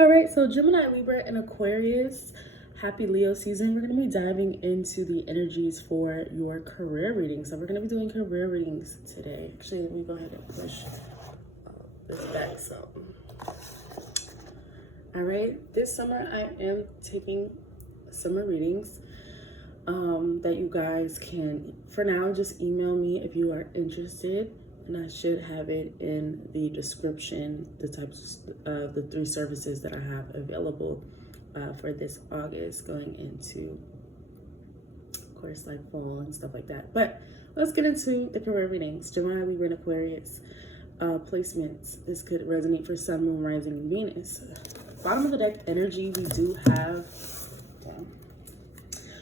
All right, so Gemini, Libra, and Aquarius, happy Leo season. We're going to be diving into the energies for your career reading. So we're going to be doing career readings today. Actually, let me go ahead and push this back some. All right, this summer I am taking summer readings that you guys can, for now, just email me if you are interested. And I should have it in the description, the types of the 3 services that I have available for this August, going into, of course, like fall and stuff like that. But let's get into the career readings. Gemini, Libra, and Aquarius placements. This could resonate for Sun, Moon, Rising, and Venus. Bottom of the deck energy, we do have,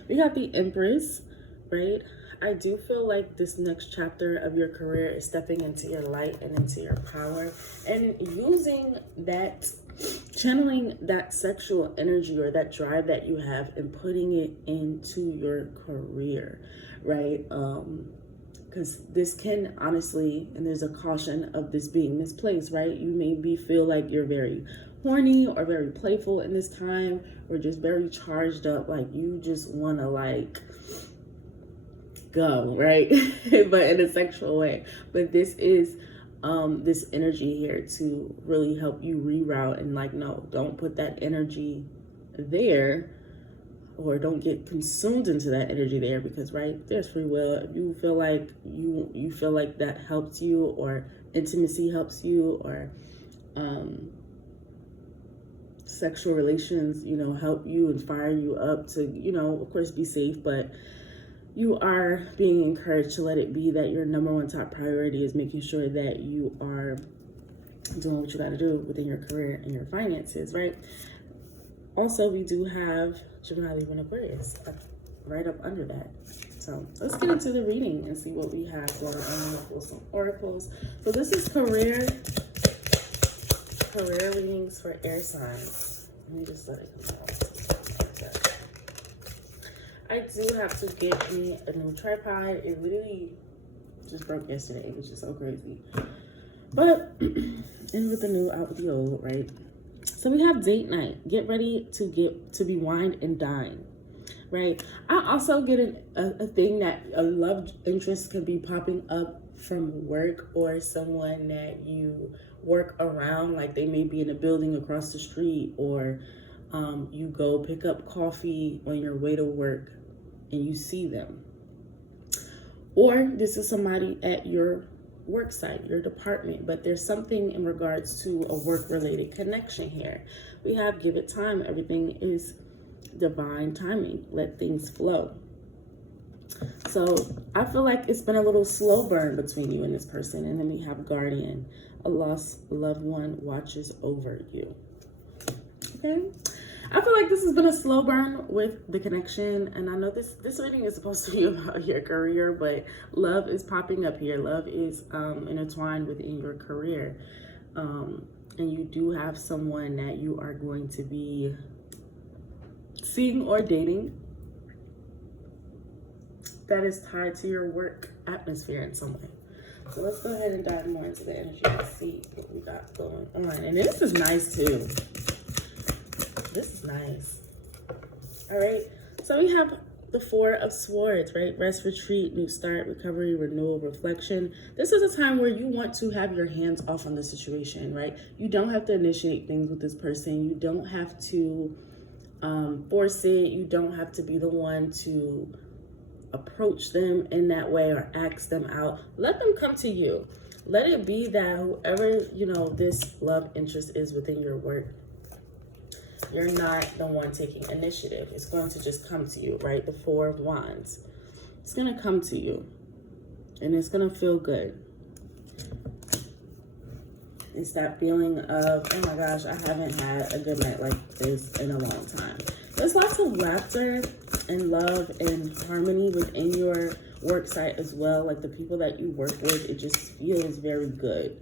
we got the Empress, right? I do feel like this next chapter of your career is stepping into your light and into your power and using that, channeling that sexual energy or that drive that you have and putting it into your career, right? Because this can honestly, and there's a caution of this being misplaced, right? You maybe feel like you're very horny or very playful in this time, or just very charged up, like you just want to like go, right? But in a sexual way. But this is this energy here to really help you reroute and like, no, don't put that energy there, or don't get consumed into that energy there, because right, there's free will. If you feel like you feel like that helps you, or intimacy helps you, or sexual relations, you know, help you and fire you up to, you know, of course, be safe, but you are being encouraged to let it be that your number one top priority is making sure that you are doing what you got to do within your career and your finances, right? Also, we do have Gemini, Libra, and Aquarius right up under that. So let's get into the reading and see what we have going on. We'll pull some oracles. So this is career readings for air signs. Let me just let it come out. I do have to get me a new tripod. It literally just broke yesterday, which is so crazy. But in with the new, out with the old, right? So we have date night. Get ready to be wined and dine, right? I also get a thing that a love interest could be popping up from work, or someone that you work around, like they may be in a building across the street, or you go pick up coffee on your way to work and you see them. Or this is somebody at your work site, your department, but there's something in regards to a work-related connection here. We have give it time. Everything is divine timing. Let things flow. So I feel like it's been a little slow burn between you and this person. And then we have guardian. A lost loved one watches over you. Okay. I feel like this has been a slow burn with the connection, and I know this reading is supposed to be about your career, but love is popping up here. Love is intertwined within your career, and you do have someone that you are going to be seeing or dating that is tied to your work atmosphere in some way. So let's go ahead and dive more into the energy and see what we got going on. And this is nice too. This is nice. All right, so we have the 4 of Swords, right? Rest, retreat, new start, recovery, renewal, reflection. This is a time where you want to have your hands off on the situation, right? You don't have to initiate things with this person. You don't have to force it. You don't have to be the one to approach them in that way or ask them out. Let them come to you. Let it be that whoever, you know, this love interest is within your work, you're not the one taking initiative. It's going to just come to you, right? The 4 of Wands. It's going to come to you. And it's going to feel good. It's that feeling of, oh my gosh, I haven't had a good night like this in a long time. There's lots of laughter and love and harmony within your work site as well. Like the people that you work with, it just feels very good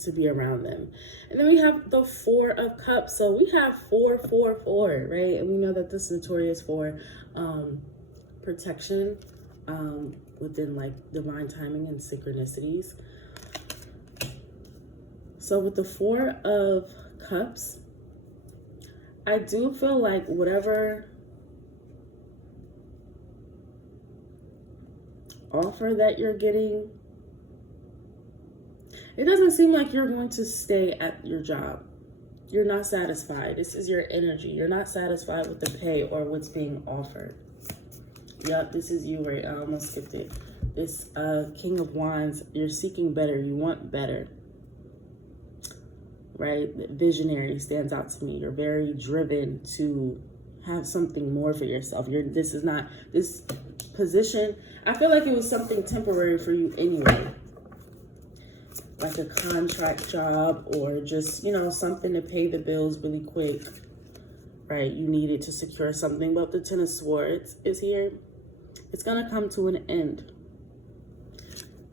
to be around them. And then we have the 4 of Cups. So we have 4, 4, 4, right? And we know that this is notorious for protection within like divine timing and synchronicities. So with the 4 of Cups, I do feel like whatever offer that you're getting, it doesn't seem like you're going to stay at your job. You're not satisfied. This is your energy. You're not satisfied with the pay or what's being offered. Yep, this is you, right? I almost skipped it. This King of Wands, you're seeking better. You want better, right? Visionary stands out to me. You're very driven to have something more for yourself. This is not, this position, I feel like it was something temporary for you anyway. Like a contract job or just, you know, something to pay the bills really quick, right? You needed to secure something, but the Ten of Swords is here. It's going to come to an end.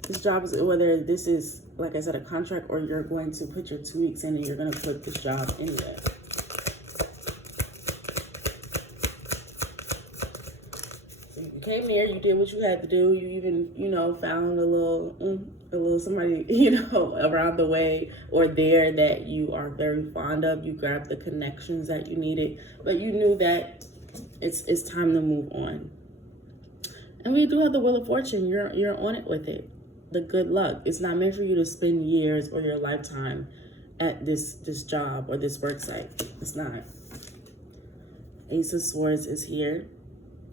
This job is, whether this is, like I said, a contract or you're going to put your 2 weeks in and you're going to quit this job anyway. So you came here, you did what you had to do. You even, you know, found a little somebody, you know, around the way or there that you are very fond of. You grabbed the connections that you needed, but you knew that it's time to move on. And we do have the Wheel of Fortune. You're on it with it. The good luck. It's not meant for you to spend years or your lifetime at this job or this work site. It's not. Ace of Swords is here.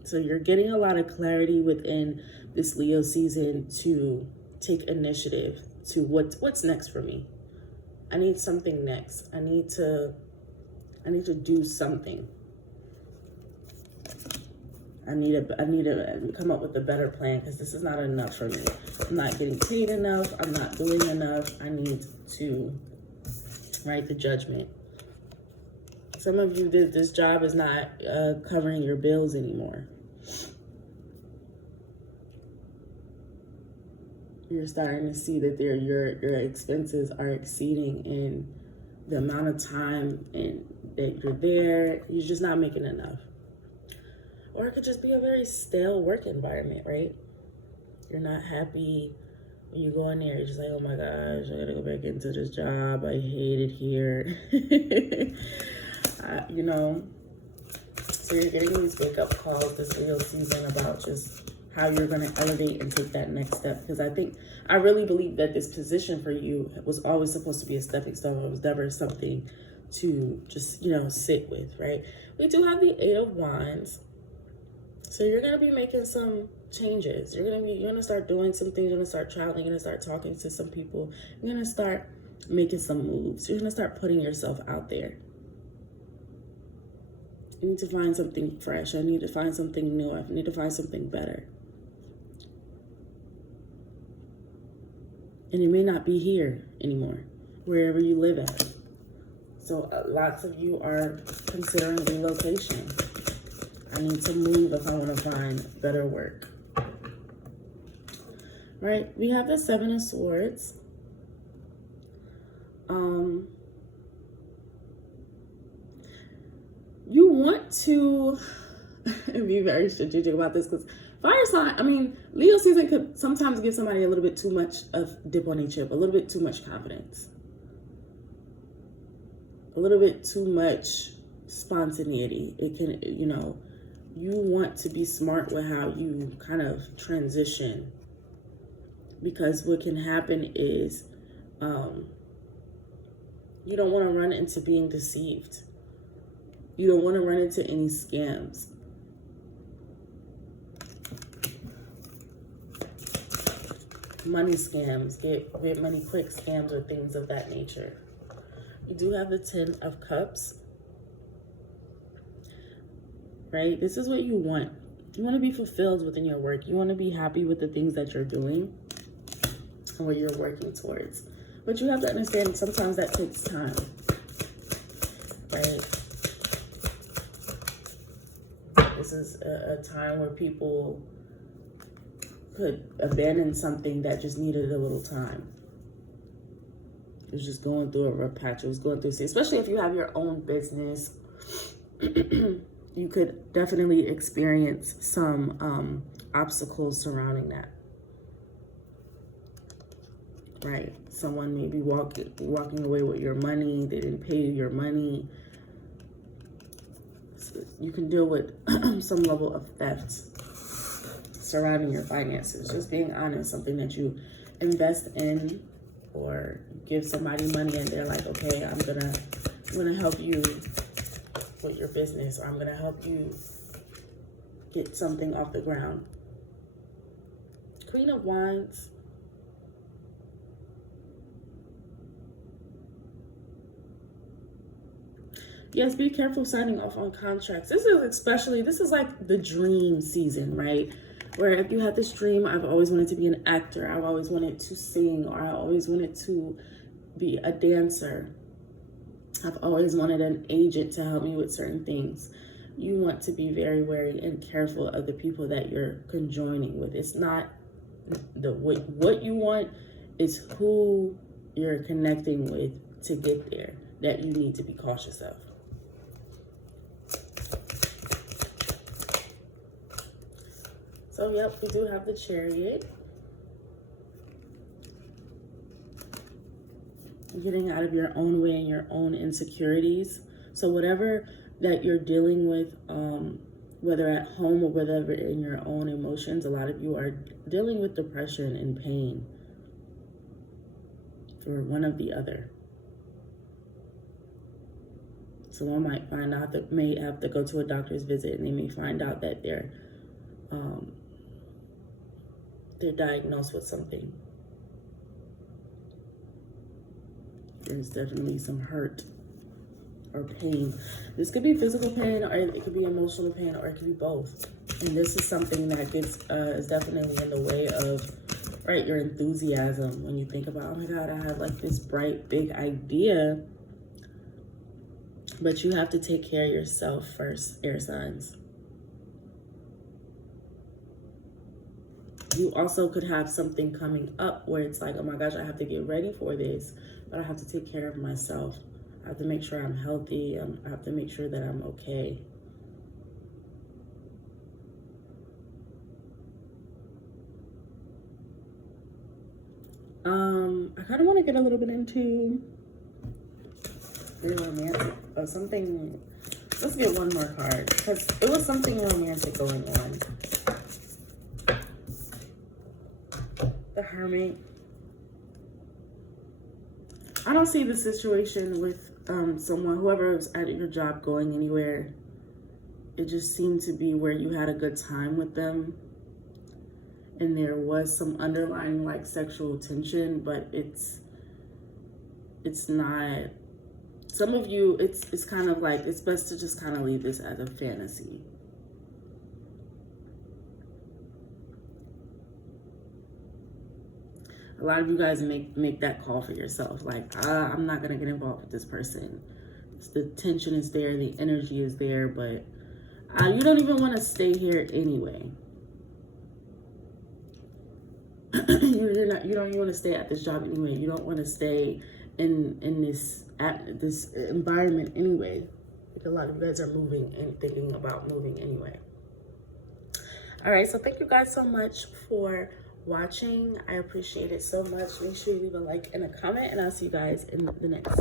So you're getting a lot of clarity within this Leo season to take initiative to what's next for me. I need something next. I need to do something. I need to come up with a better plan because this is not enough for me. I'm not getting paid enough. I'm not doing enough. I need to write the Judgment. Some of you, this job is not covering your bills anymore. You're starting to see that your expenses are exceeding in the amount of time and that you're there. You're just not making enough. Or it could just be a very stale work environment, right? You're not happy when you go in there. You're just like, oh my gosh, I gotta go back into this job. I hate it here. You know, so you're getting these wake-up calls this Leo season about just how you're going to elevate and take that next step. Because I really believe that this position for you was always supposed to be a stepping stone. It was never something to just, you know, sit with, right? We do have the Eight of Wands. So you're going to be making some changes. You're going to start doing some things. You're going to start traveling. You're going to start talking to some people. You're going to start making some moves. You're going to start putting yourself out there. I need to find something fresh. I need to find something new. I need to find something better. And it may not be here anymore, wherever you live at. So lots of you are considering relocation. I need to move if I want to find better work. Right? We have the Seven of Swords. You want to be very strategic about this because fire sign, I mean, Leo season could sometimes give somebody a little bit too much of dip on their chip, a little bit too much confidence, a little bit too much spontaneity. It can, you know, you want to be smart with how you kind of transition, because what can happen is you don't want to run into being deceived. You don't want to run into any scams. Money scams, get money quick scams or things of that nature. You do have the Ten of Cups. Right? This is what you want. You want to be fulfilled within your work. You want to be happy with the things that you're doing and what you're working towards. But you have to understand sometimes that takes time. Right? This is a time where people could abandon something that just needed a little time. It was just going through a rough patch. It was going through, especially if you have your own business, you could definitely experience some obstacles surrounding that. Right. someone maybe walking away with your money. They didn't pay you your money. So you can deal with some level of theft surrounding your finances. Just being honest, something that you invest in, or give somebody money and they're like, okay, I'm gonna help you with your business, or I'm gonna help you get something off the ground. Queen of Wands. Yes, be careful signing off on contracts. This is like the dream season, right? Where if you had this dream, I've always wanted to be an actor, I've always wanted to sing, or I always wanted to be a dancer, I've always wanted an agent to help me with certain things. You want to be very wary and careful of the people that you're conjoining with. It's not what you want, it's who you're connecting with to get there that you need to be cautious of. So, yep, we do have the Chariot. Getting out of your own way and your own insecurities. So whatever that you're dealing with, whether at home or whether in your own emotions, a lot of you are dealing with depression and pain, or one of the other. Someone might find out that may have to go to a doctor's visit, and they may find out that they're diagnosed with something. There's definitely some hurt or pain. This could be physical pain, or it could be emotional pain, or it could be both. And this is something that gets is definitely in the way of, right, your enthusiasm. When you think about, oh my God, I have like this bright, big idea. But you have to take care of yourself first, air signs. You also could have something coming up where it's like, oh my gosh, I have to get ready for this, but I have to take care of myself. I have to make sure I'm healthy. I have to make sure that I'm okay. I kind of want to get a little bit into romantic or something. Let's get one more card, because it was something romantic going on. The Hermit. I don't see the situation with someone, whoever is at your job, going anywhere. It just seemed to be where you had a good time with them, and there was some underlying like sexual tension, but it's not. Some of you, it's kind of like, it's best to just kind of leave this as a fantasy. A lot of you guys make that call for yourself. Like, I'm not going to get involved with this person. The tension is there. The energy is there. But you don't even want to stay here anyway. You don't even want to stay at this job anyway. You don't want to stay in this environment anyway. Like, a lot of you guys are moving and thinking about moving anyway. All right. So thank you guys so much for watching. I appreciate it so much. Make sure you leave a like and a comment, and I'll see you guys in the next